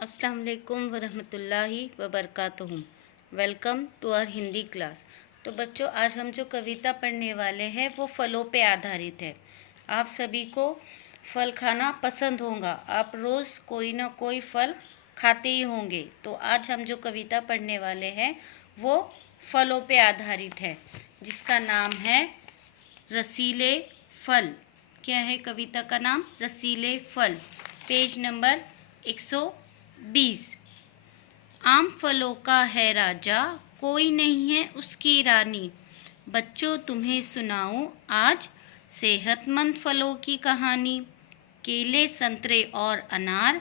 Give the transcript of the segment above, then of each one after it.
अस्सलाम वालेकुम वरहमतुल्लाहि वबरकातुहू। Welcome to our Hindi class. तो बच्चों, आज हम जो कविता पढ़ने वाले हैं वो फलों पे आधारित है। आप सभी को फल खाना पसंद होगा। आप रोज़ कोई ना कोई फल खाते ही होंगे। तो आज हम जो कविता पढ़ने वाले हैं वो फलों पे आधारित है, जिसका नाम है रसीले फल। क्या है कविता का नाम? रसीले फल। Page number 120। आम फलों का है राजा, कोई नहीं है उसकी रानी। बच्चों तुम्हें सुनाऊं आज सेहतमंद फलों की कहानी। केले, संतरे और अनार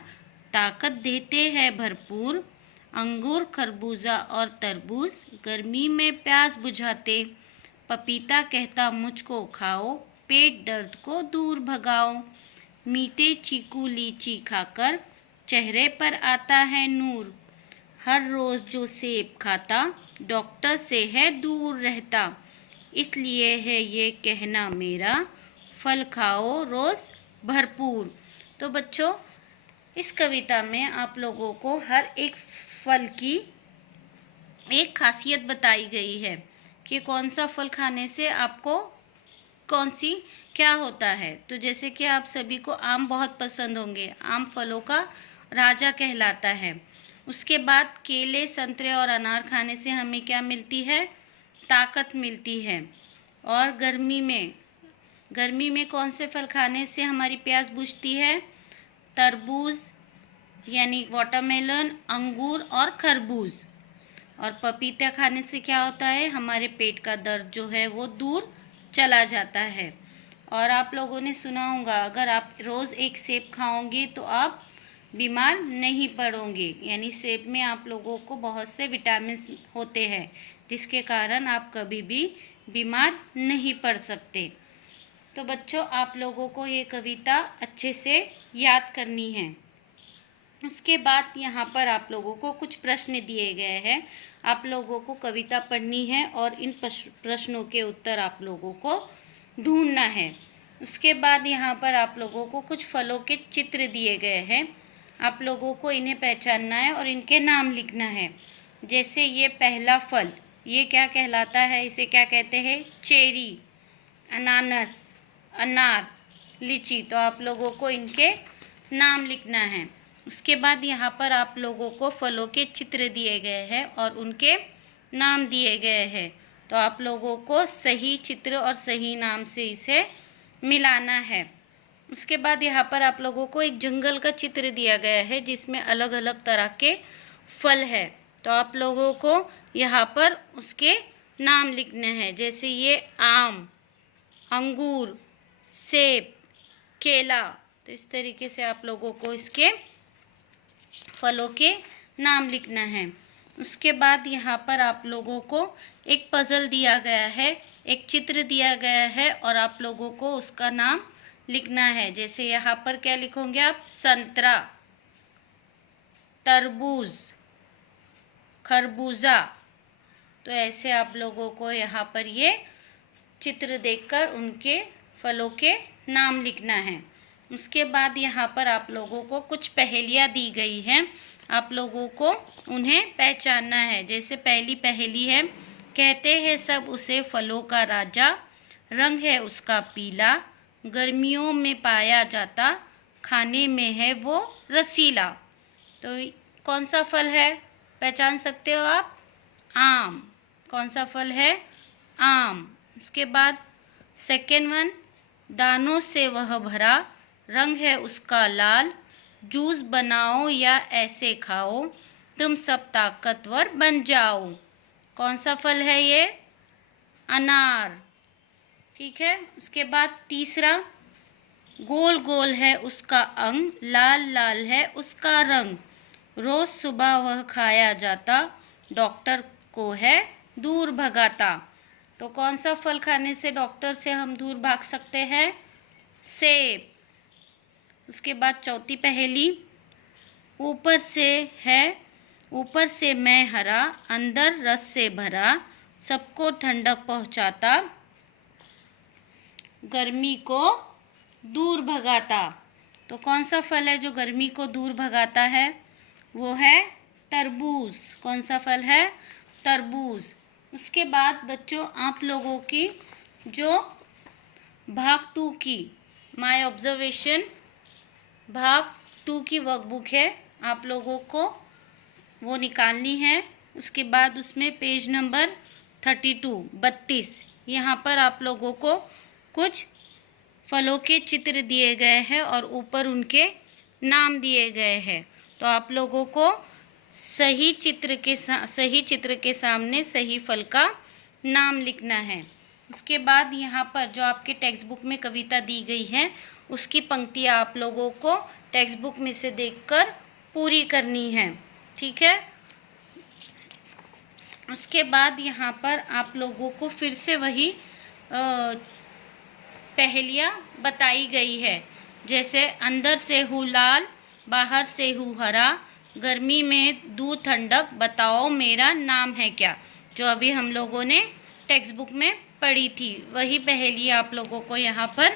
ताकत देते हैं भरपूर। अंगूर, खरबूजा और तरबूज गर्मी में प्यास बुझाते। पपीता कहता मुझको खाओ, पेट दर्द को दूर भगाओ। मीठे चीकू, लीची खाकर चेहरे पर आता है नूर। हर रोज़ जो सेब खाता, डॉक्टर से है दूर रहता। इसलिए है ये कहना मेरा, फल खाओ रोज़ भरपूर। तो बच्चों, इस कविता में आप लोगों को हर एक फल की एक खासियत बताई गई है कि कौन सा फल खाने से आपको कौन सी क्या होता है। तो जैसे कि आप सभी को आम बहुत पसंद होंगे, आम फलों का राजा कहलाता है। उसके बाद केले, संतरे और अनार खाने से हमें क्या मिलती है? ताकत मिलती है। और गर्मी में कौन से फल खाने से हमारी प्यास बुझती है? तरबूज यानी वाटरमेलन, अंगूर और खरबूज। और पपीता खाने से क्या होता है? हमारे पेट का दर्द जो है वो दूर चला जाता है। और आप लोगों ने सुना होगा, अगर आप रोज़ एक सेब खाओगे तो आप बीमार नहीं पड़ोगे। यानी सेब में आप लोगों को बहुत से विटामिन होते हैं, जिसके कारण आप कभी भी बीमार नहीं पड़ सकते। तो बच्चों, आप लोगों को ये कविता अच्छे से याद करनी है। उसके बाद यहाँ पर आप लोगों को कुछ प्रश्न दिए गए हैं। आप लोगों को कविता पढ़नी है और इन प्रश्नों के उत्तर आप लोगों को ढूंढना है। उसके बाद यहाँ पर आप लोगों को कुछ फलों के चित्र दिए गए हैं। आप लोगों को इन्हें पहचानना है और इनके नाम लिखना है। जैसे ये पहला फल, ये क्या कहलाता है? इसे क्या कहते हैं? चेरी, अनानास, अनार, लीची। तो आप लोगों को इनके नाम लिखना है। उसके बाद यहाँ पर आप लोगों को फलों के चित्र दिए गए हैं और उनके नाम दिए गए हैं। तो आप लोगों को सही चित्र और सही नाम से इसे मिलाना है। उसके बाद यहाँ पर आप लोगों को एक जंगल का चित्र दिया गया है, जिसमें अलग अलग तरह के फल है। तो आप लोगों को यहाँ पर उसके नाम लिखने हैं। जैसे ये आम, अंगूर, सेब, केला। तो इस तरीके से आप लोगों को इसके फलों के नाम लिखना है। उसके बाद यहाँ पर आप लोगों को एक पजल दिया गया है, एक चित्र दिया गया है और आप लोगों को उसका नाम लिखना है। जैसे यहाँ पर क्या लिखोगे आप? संतरा, तरबूज, खरबूजा। तो ऐसे आप लोगों को यहाँ पर ये चित्र देखकर उनके फलों के नाम लिखना है। उसके बाद यहाँ पर आप लोगों को कुछ पहेलियाँ दी गई हैं। आप लोगों को उन्हें पहचानना है। जैसे पहली पहेली है, कहते हैं सब उसे फलों का राजा, रंग है उसका पीला, गर्मियों में पाया जाता, खाने में है वो रसीला। तो कौन सा फल है? पहचान सकते हो आप? आम। कौन सा फल है? आम। उसके बाद सेकेंड वन, दानों से वह भरा, रंग है उसका लाल, जूस बनाओ या ऐसे खाओ, तुम सब ताकतवर बन जाओ। कौन सा फल है ये? अनार। ठीक है। उसके बाद तीसरा, गोल गोल है उसका अंग, लाल लाल है उसका रंग, रोज सुबह वह खाया जाता, डॉक्टर को है दूर भगाता। तो कौन सा फल खाने से डॉक्टर से हम दूर भाग सकते हैं? सेब। उसके बाद चौथी पहेली, ऊपर से मैं हरा, अंदर रस से भरा, सबको ठंडक पहुंचाता, गर्मी को दूर भगाता। तो कौन सा फल है जो गर्मी को दूर भगाता है? वो है तरबूज। कौन सा फल है? तरबूज। उसके बाद बच्चों आप लोगों की जो भाग 2 की माय ऑब्जर्वेशन भाग 2 की वर्कबुक है, आप लोगों को वो निकालनी है। उसके बाद उसमें पेज नंबर 32 यहाँ पर आप लोगों को कुछ फलों के चित्र दिए गए हैं और ऊपर उनके नाम दिए गए हैं। तो आप लोगों को सही चित्र के सामने सही फल का नाम लिखना है। उसके बाद यहाँ पर जो आपके टेक्स्ट बुक में कविता दी गई है उसकी पंक्तियाँ आप लोगों को टेक्स्ट बुक में से देखकर पूरी करनी है, ठीक है। उसके बाद यहाँ पर आप लोगों को फिर से वही पहेलियाँ बताई गई है, जैसे अंदर से हूँ लाल बाहर से हूँ हरा, गर्मी में दूध ठंडक बताओ मेरा नाम है क्या। जो अभी हम लोगों ने टेक्स्ट बुक में पढ़ी थी वही पहेली आप लोगों को यहाँ पर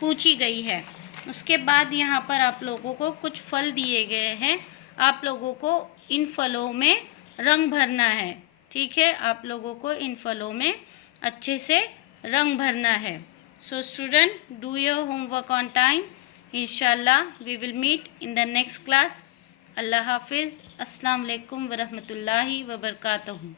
पूछी गई है। उसके बाद यहाँ पर आप लोगों को कुछ फल दिए गए हैं, आप लोगों को इन फलों में रंग भरना है, ठीक है। आप लोगों को इन फलों में अच्छे से रंग भरना है। So student, do your homework on time. Inshallah, we will meet in the next class. Allah Hafiz. Assalamu alaikum wa rahmatullahi wa barakatuh.